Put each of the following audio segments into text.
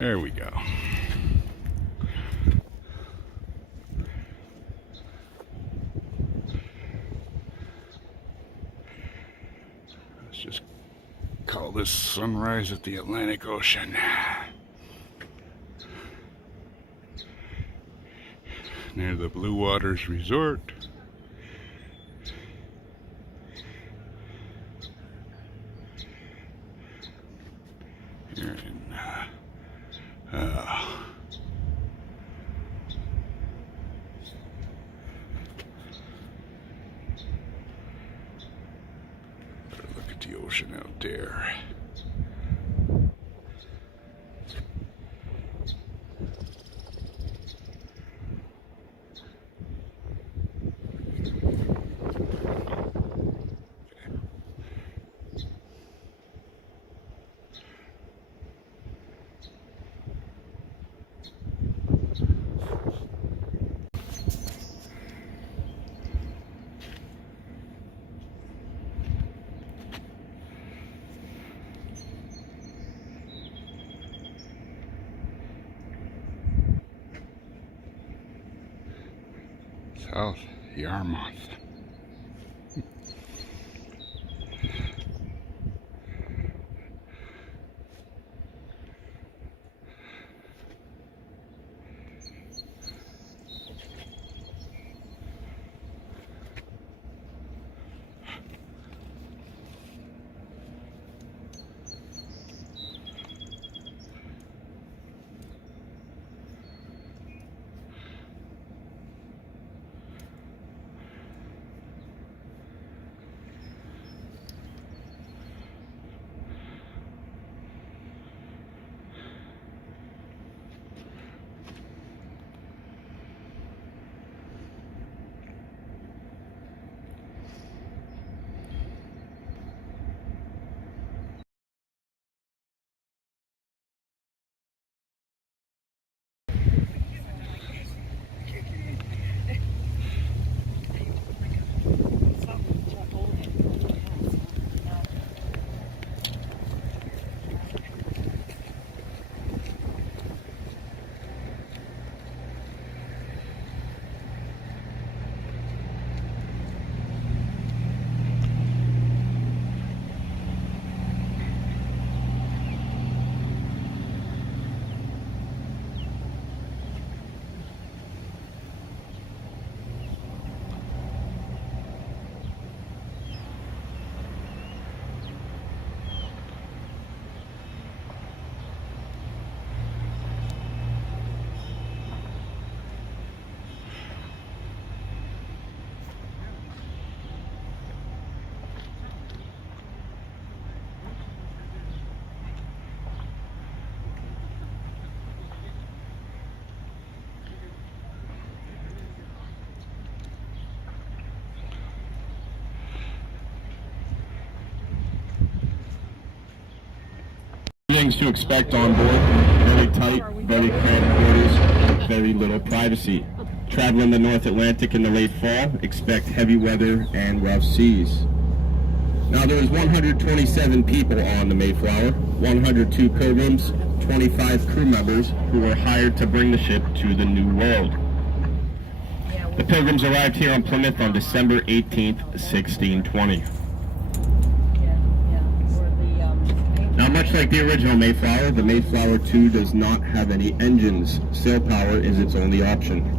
There we go. Let's just call this sunrise at the Atlantic Ocean. Near the Blue Waters Resort. Here in better look at the ocean out there. South Yarmouth. Things to expect on board: very tight, very cramped quarters, very little privacy. Traveling the North Atlantic in the late fall, expect heavy weather and rough seas. Now there was 127 people on the Mayflower, 102 pilgrims, 25 crew members who were hired to bring the ship to the New World. The pilgrims arrived here on Plymouth on December 18th, 1620. Now, much like the original Mayflower, the Mayflower 2 does not have any engines. Sail power is its only option.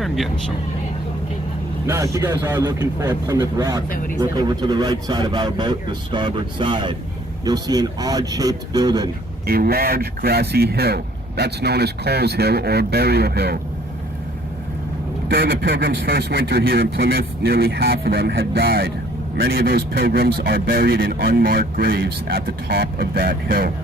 I'm getting some. Now, if you guys are looking for Plymouth Rock, look over to the right side of our boat, the starboard side. You'll see an odd-shaped building, a large grassy hill. That's known as Cole's Hill or Burial Hill. During the Pilgrims' first winter here in Plymouth, nearly half of them had died. Many of those pilgrims are buried in unmarked graves at the top of that hill.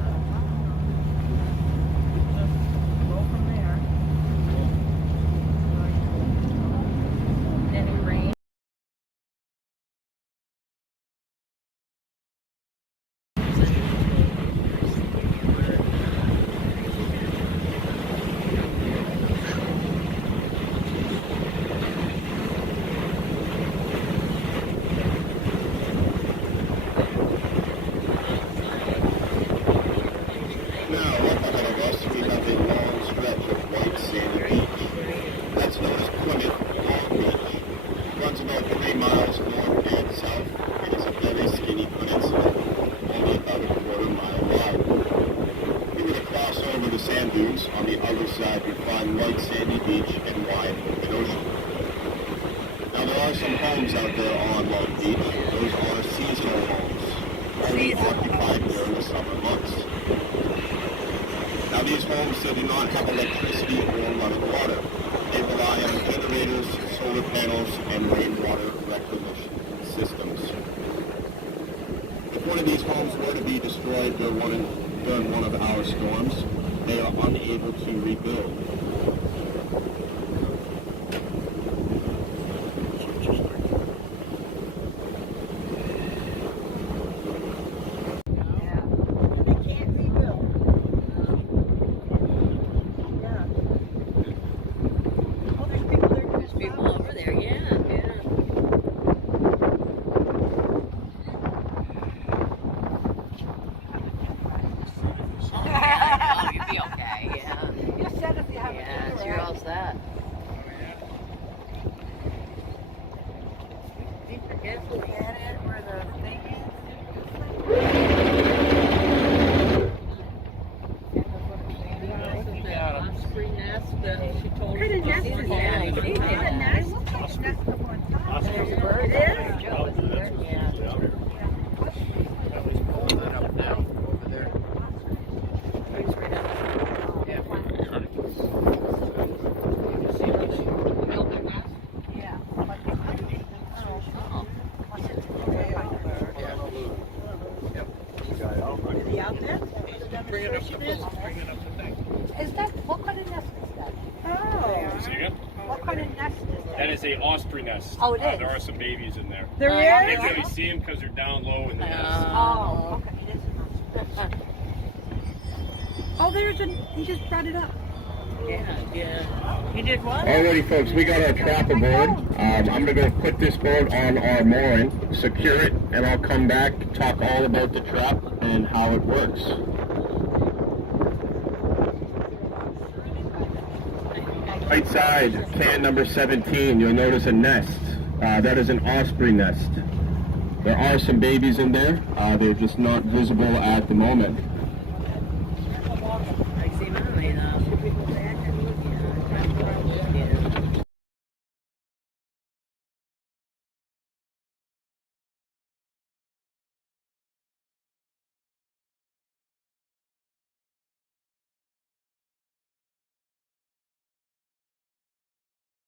by light sandy beach and wide open ocean. Now there are some homes out there on Long Beach. Those are seasonal homes, only occupied during the summer months. Now these homes do not have electricity or running water. They rely on generators, solar panels, and rainwater reclamation systems. If one of these homes were to be destroyed during one of our storms, they are unable to rebuild. That is a osprey nest. Oh, it is? There are some babies in there. There is? You can't really see them because they're down low in the nest. Oh, okay. Oh, there's a, he just brought it up. Yeah. He did what? Alrighty folks, we got our trap aboard. I'm going to go put this boat on our mooring, secure it, and I'll come back, talk all about the trap and how it works. Right side, can number 17, you'll notice a nest. That is an osprey nest. There are some babies in there. They're just not visible at the moment.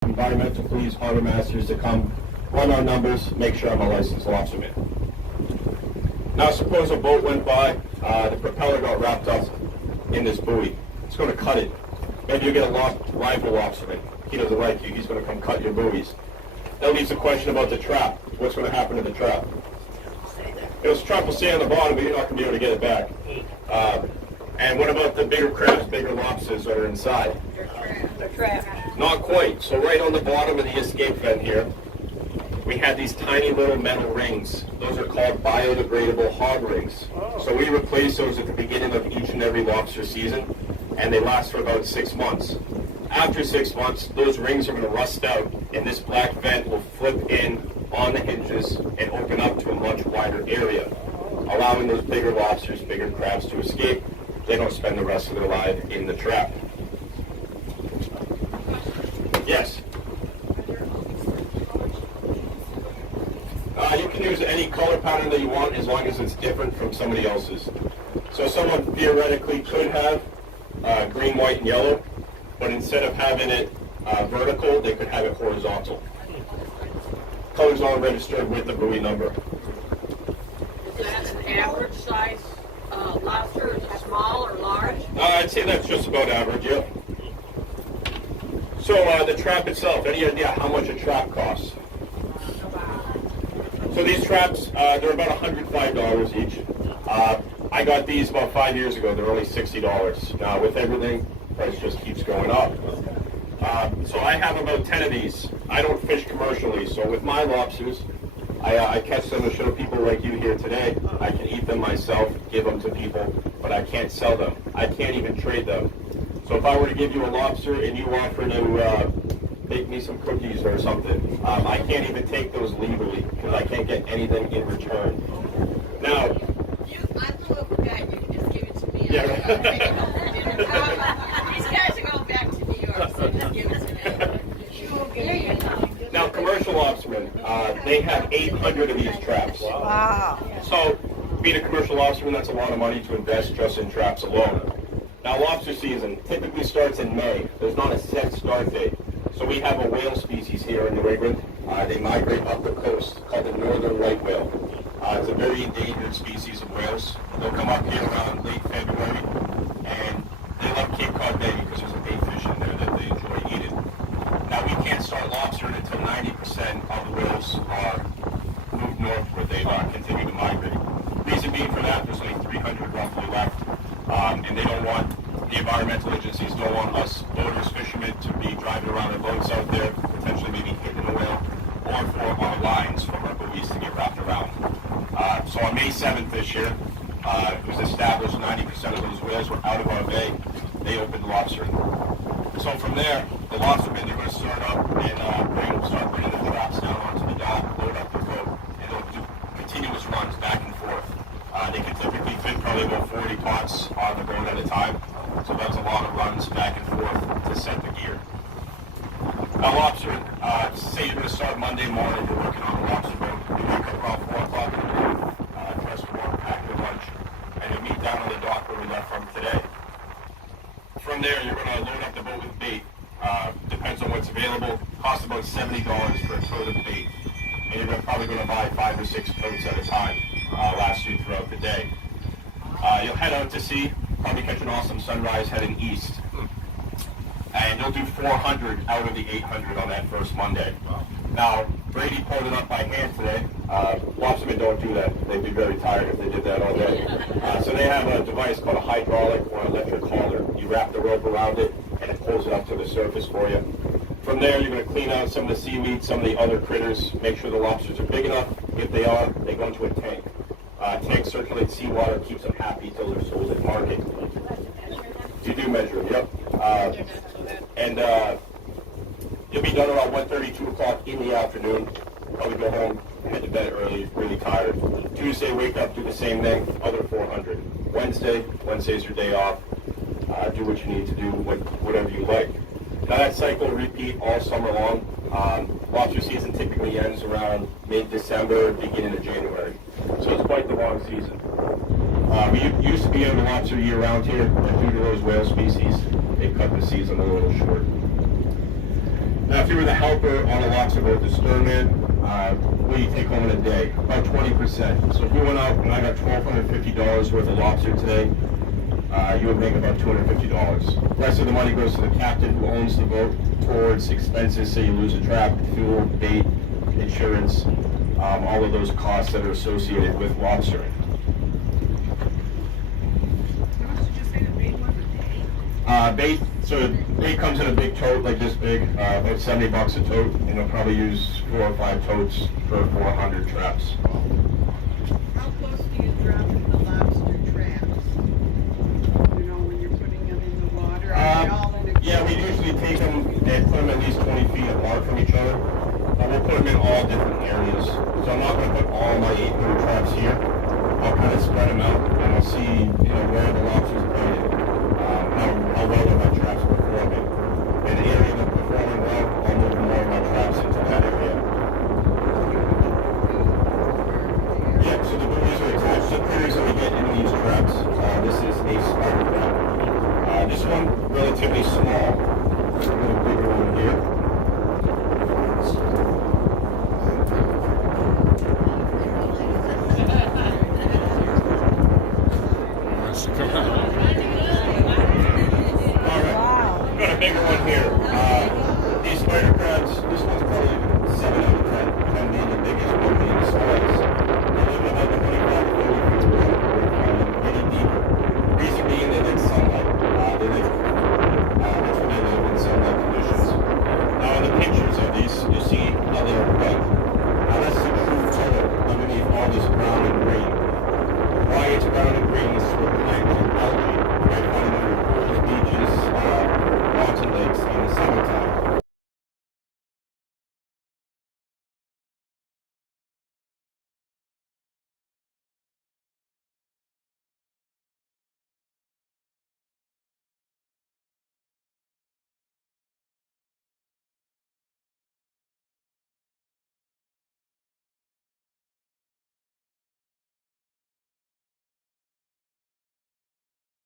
Environmental police, harbor masters to come run our numbers, make sure I'm a licensed lobsterman. Now suppose a boat went by, the propeller got wrapped up in this buoy. It's going to cut it. Maybe you get a rival lobsterman. He doesn't like you, he's going to come cut your buoys. That leaves the question about the trap. What's going to happen to the trap? This trap will stay on the bottom, but you're not going to be able to get it back. And what about the bigger crabs, bigger lobsters that are inside? They're trapped. Not quite. So right on the bottom of the escape vent here, we had these tiny little metal rings. Those are called biodegradable hog rings. So we replace those at the beginning of each and every lobster season, and they last for about 6 months. After 6 months, those rings are going to rust out, and this black vent will flip in on the hinges and open up to a much wider area, allowing those bigger lobsters, bigger crabs to escape. They don't spend the rest of their life in the trap. Yes? You can use any color pattern that you want as long as it's different from somebody else's. So someone theoretically could have green, white, and yellow, but instead of having it vertical, they could have it horizontal. Colors all registered with the buoy number. Is that an average size lobster? Is it small or large? I'd say that's just about average, yeah. So the trap itself, any idea how much a trap costs? So these traps, they're about $105 each. I got these about 5 years ago. They're only $60. Now with everything, price just keeps going up. So I have about 10 of these. I don't fish commercially, so with my lobsters, I catch them to show people like you here today. I can eat them myself, give them to people, but I can't sell them. I can't even trade them. So if I were to give you a lobster and you offer to bake me some cookies or something, I can't even take those legally because I can't get anything in return. Now, I'm the local guy. You can just give it to me. yeah. These guys are going back to New York. Now, commercial lobstermen, they have 800 of these traps. Wow. So, being a commercial lobsterman, that's a lot of money to invest just in traps alone. Now, lobster season typically starts in May. There's not a set start date. So we have a whale species here in New England. They migrate up the coast, called the northern right whale. It's a very endangered species of whales. They'll come up here around late February, and they love Cape Cod Bay because there's a bait fish in there that they enjoy eating. Now, we can't start lobstering until 90% of the whales are moved northward. They've continued to migrate. Reason being for that, there's only 300 roughly left, and they don't want, the environmental agencies don't want us boaters, fishermen, to be driving around our boats out there, potentially maybe hitting a whale, or for our lines from our buoys to get wrapped around. So on May 7th this year, it was established 90% of those whales were out of our bay. They opened lobstering. So from there, the lobstermen, they're going to start up and start bringing the traps down onto the dock, load up the boat, and they'll do continuous runs back and forth. They can typically fit probably about 40 pots on the boat at a time. So that's a lot of runs back and forth to set the gear. Now lobstering, say you're going to start Monday morning, you're working on a lobster boat. You wake up around 4 o'clock in the morning, dress warm, pack your lunch, and you meet down on the dock where we left from today. From there, you're going to load up the boat with bait. Depends on what's available. Costs about $70 for a tote of bait. And you're probably going to buy 5 or 6 totes at a time, last you throughout the day. You'll head out to sea, probably catch an awesome sunrise heading east. And you'll do 400 out of the 800 on that first Monday. Now, Brady pulled it up by hand today. Lobstermen don't do that. They'd be very tired if they did that all day. So they have a device called a hydraulic or electric hauler. You wrap the rope around it, and it pulls it up to the surface for you. From there, you're going to clean out some of the seaweed, some of the other critters, make sure the lobsters are big enough. If they are, they go into a tank. Tank circulates seawater, keeps them happy till they're sold at market. You do measure them, yep. And you'll be done around 1:30, 2 o'clock in the afternoon. Probably go home, head to bed early, really tired. Tuesday, wake up, do the same thing, other 400. Wednesday's your day off. Do what you need to do, whatever you like. Now that cycle will repeat all summer long. Lobster season typically ends around mid-December, beginning of January. So it's quite the long season. We used to be able to lobster year-round here, but due to those whale species, they cut the season a little short. Now, if you were the helper on a lobster boat, the sternman, what do you take home in a day? About 20%. So if we went out and I got $1,250 worth of lobster today, you would make about $250. The rest of the money goes to the captain who owns the boat towards expenses, say you lose a trap, fuel, bait, insurance, all of those costs that are associated with lobstering. Bait, so bait comes in a big tote like this big, about $70 a tote, and you'll probably use 4 or 5 totes for 400 traps. How close do you drop the lobster traps? You know, when you're putting them in the water? Are they all in a Yeah, we usually take them and put them at least 20 feet apart from each other. We'll put them in all different areas. So I'm not going to put all my 800 traps here. I'll kind of spread them out, and I'll see, where the lobsters are biting. How well are my traps performing. In the area that's performing well, I'll move more of my traps into that area. Yeah, so the buoys are attached to the critters that we get in these traps. This is a spider crab. This one, relatively small. A little bigger one here. Come on. Got a bigger one here. These spider crabs, this one's probably 7 out of 10 being the biggest one in the size. They live in about 25 to 30 feet of water, pretty deep. Reason being they like sunlight. That's where they live in sunlight conditions. Now in the pictures of these, you see how they're white. Now that's the true color underneath all this brown and green. Why it's brown and green is for plants and algae. Right, finding them in pools, beaches, mountain lakes in the summertime.